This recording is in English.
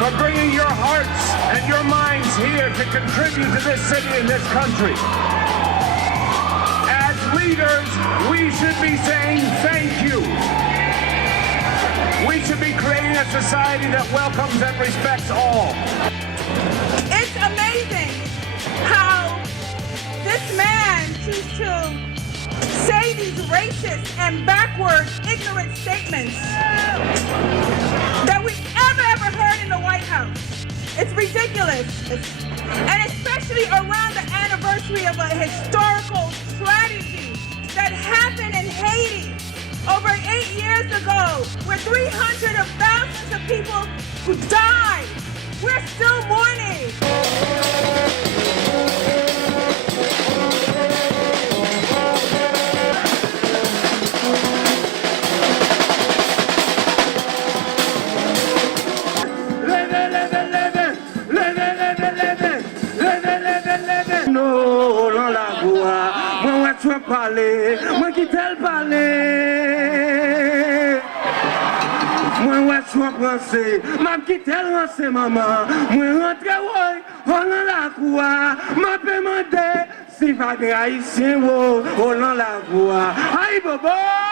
for bringing your hearts and your minds here to contribute to this city and this country. As leaders, we should be saying thank you. We should be creating a society that welcomes and respects all. It's amazing how this man chooses to say these racist and backward, ignorant statements that we've ever heard in the White House. It's ridiculous. And especially around the anniversary of a historical tragedy that happened in Haiti over 8 years ago, where 300 of thousands of people who died. We're still mourning. Moi qui t'ai parlé, moi ouais sois pensé, m'a quitté le maman, moi rentre on la cour, m'a demandé si va haïtien oh dans la cour, aïe bobo.